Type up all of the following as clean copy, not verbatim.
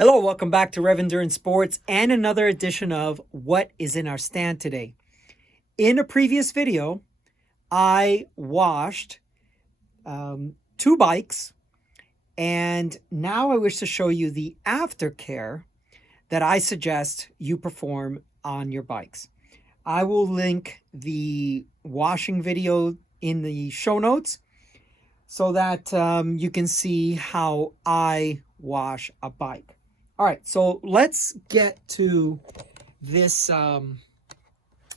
Hello, welcome back to Rev Endurance Sports and another edition of What is in Our Stand Today. In a previous video, I washed two bikes, and now I wish to show you the aftercare that I suggest you perform on your bikes. I will link the washing video in the show notes so that you can see how I wash a bike. All right, so let's get to this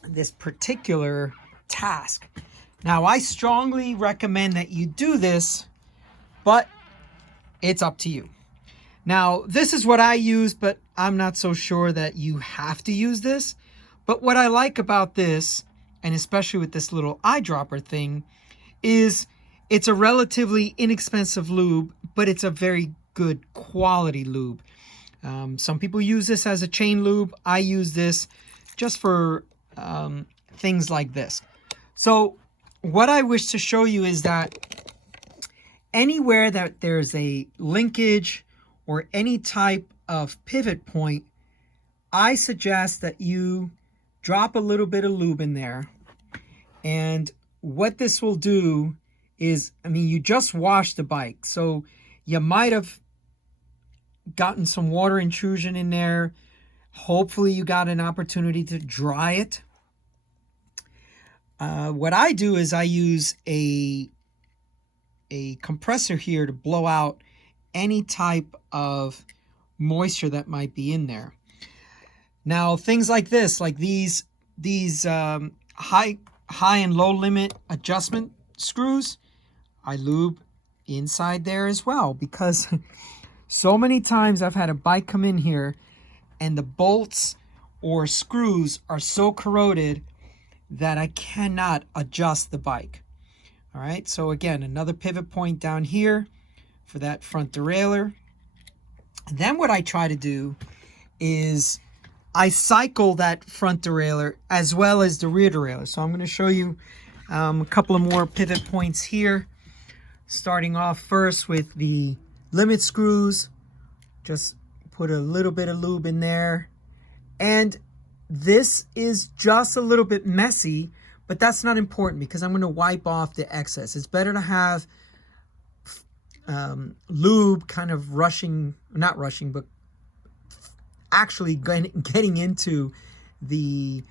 this particular task. Now, I strongly recommend that you do this, but it's up to you. Now, this is what I use, but I'm not so sure that you have to use this. But what I like about this, and especially with this little eyedropper thing, is it's a relatively inexpensive lube, but it's a very good quality lube. Some people use this as a chain lube. I use this just for things like this. So what I wish to show you is that anywhere that there's a linkage or any type of pivot point, I suggest that you drop a little bit of lube in there. And what this will do is, you just washed the bike, so you might have gotten some water intrusion in there. Hopefully you got an opportunity to dry it. What I do is I use a compressor here to blow out any type of moisture that might be in there. Now, things like this, like these high and low limit adjustment screws, I lube inside there as well, because so many times I've had a bike come in here and the bolts or screws are so corroded that I cannot adjust the bike. All right, so again, another pivot point down here for that front derailleur. And then what I try to do is I cycle that front derailleur as well as the rear derailleur. So I'm going to show you a couple of more pivot points here, starting off first with the limit screws. Just put a little bit of lube in there, and this is just a little bit messy, but that's not important because I'm going to wipe off the excess. It's better to have lube kind of not rushing, but actually getting into the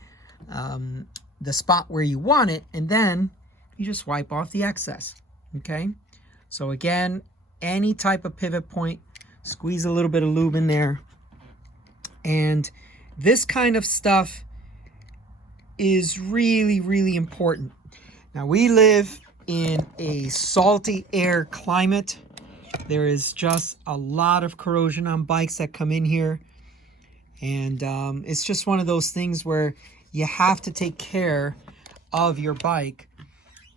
spot where you want it, and then you just wipe off the excess. Okay, so again, any type of pivot point, squeeze a little bit of lube in there. And this kind of stuff is really, really important. Now, we live in a salty air climate. There is just a lot of corrosion on bikes that come in here. And it's just one of those things where you have to take care of your bike.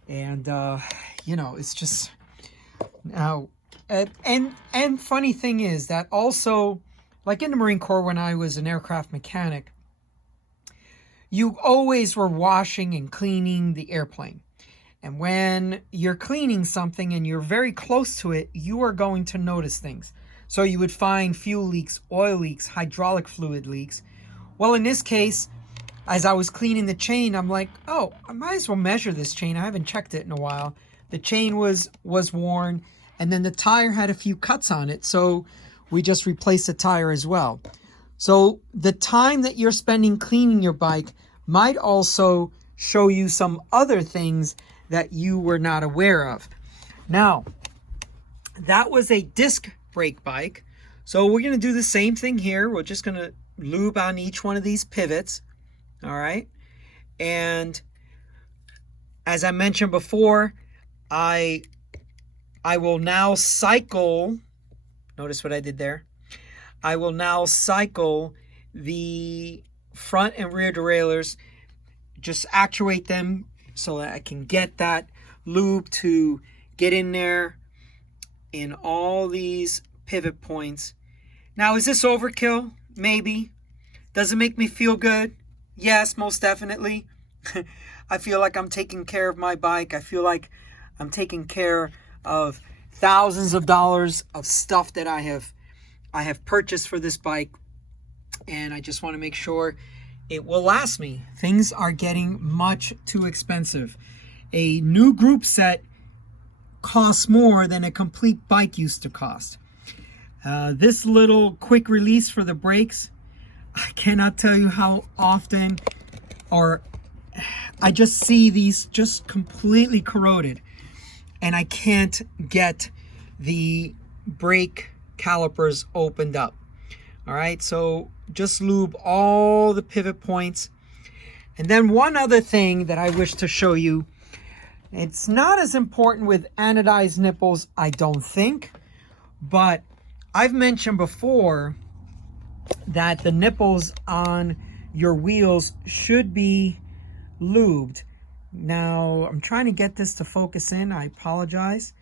And, it's just... Now, and funny thing is that also, like in the Marine Corps when I was an aircraft mechanic, you always were washing and cleaning the airplane. And when you're cleaning something and you're very close to it, you are going to notice things. So you would find fuel leaks, oil leaks, hydraulic fluid leaks. Well, in this case, as I was cleaning the chain, I'm like, oh, I might as well measure this chain. I haven't checked it in a while. The chain was worn, and then the tire had a few cuts on it, so we just replaced the tire as well. So the time that you're spending cleaning your bike might also show you some other things that you were not aware of. Now, that was a disc brake bike, so we're going to do the same thing here. We're just going to lube on each one of these pivots, all right? And as I mentioned before, I will now cycle, notice what I did there. I will now cycle the front and rear derailleurs, just actuate them so that I can get that lube to get in there in all these pivot points. Now, is this overkill? Maybe. Does it make me feel good? Yes, most definitely. I feel like I'm taking care of my bike. I feel like I'm taking care of thousands of dollars of stuff that I have I have purchased for this bike, and I just want to make sure it will last me. Things are getting much too expensive. A new group set costs more than a complete bike used to cost. This little quick release for the brakes, I cannot tell you how often I just see these just completely corroded, and I can't get the brake calipers opened up. All right, so just lube all the pivot points. And then one other thing that I wish to show you, it's not as important with anodized nipples, I don't think, but I've mentioned before that the nipples on your wheels should be lubed. Now, I'm trying to get this to focus in. I apologize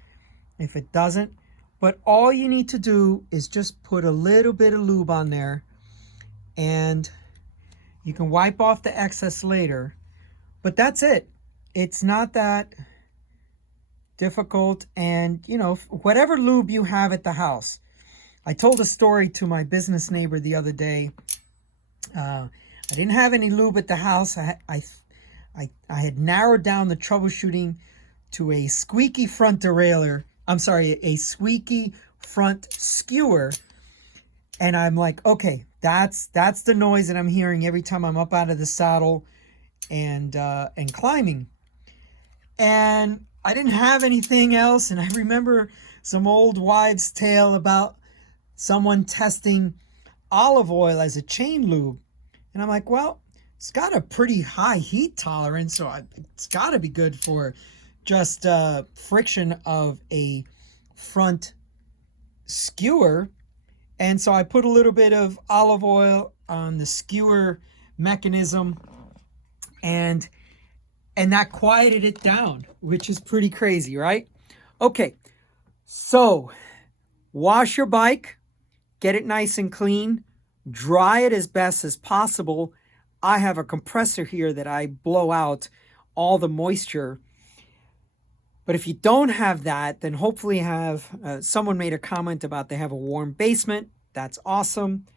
if it doesn't. But all you need to do is just put a little bit of lube on there, and you can wipe off the excess later. But that's it. It's not that difficult. And, you know, whatever lube you have at the house. I told a story to my business neighbor the other day. I didn't have any lube at the house. I had narrowed down the troubleshooting to a squeaky front derailleur. I'm sorry, a squeaky front skewer. And I'm like, okay, that's the noise that I'm hearing every time I'm up out of the saddle and climbing. And I didn't have anything else. And I remember some old wives' tale about someone testing olive oil as a chain lube. And I'm like, well, it's got a pretty high heat tolerance, so it's got to be good for just friction of a front skewer. And so I put a little bit of olive oil on the skewer mechanism, and that quieted it down, which is pretty crazy, right? Okay, so wash your bike, get it nice and clean, dry it as best as possible. I have a compressor here that I blow out all the moisture. But if you don't have that, then hopefully have, someone made a comment about they have a warm basement. That's awesome.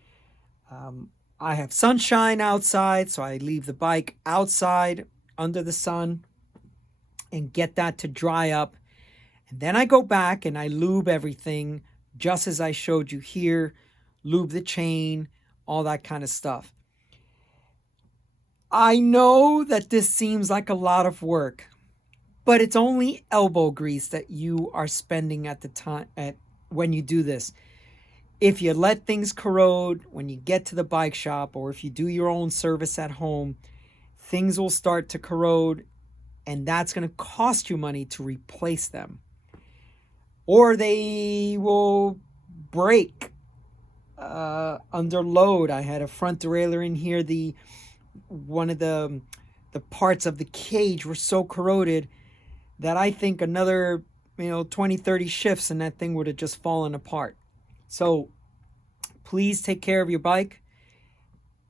I have sunshine outside, so I leave the bike outside under the sun and get that to dry up. And then I go back and I lube everything just as I showed you here, lube the chain, all that kind of stuff. I know that this seems like a lot of work, but it's only elbow grease that you are spending at the time when you do this. If you let things corrode when you get to the bike shop, or if you do your own service at home, things will start to corrode, and that's going to cost you money to replace them. Or they will break under load. I had a front derailleur in here. One of the parts of the cage were so corroded that I think another 20, 30 shifts and that thing would have just fallen apart. So please take care of your bike.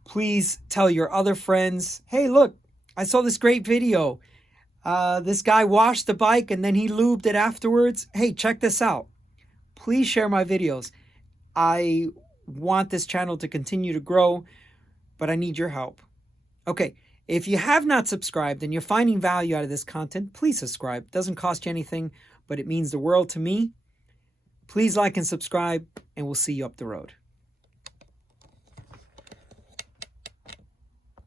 Please tell your other friends, hey, look, I saw this great video. This guy washed the bike and then he lubed it afterwards. Hey, check this out. Please share my videos. I want this channel to continue to grow, but I need your help. Okay, if you have not subscribed and you're finding value out of this content, please subscribe. It doesn't cost you anything, but it means the world to me. Please like and subscribe, and we'll see you up the road.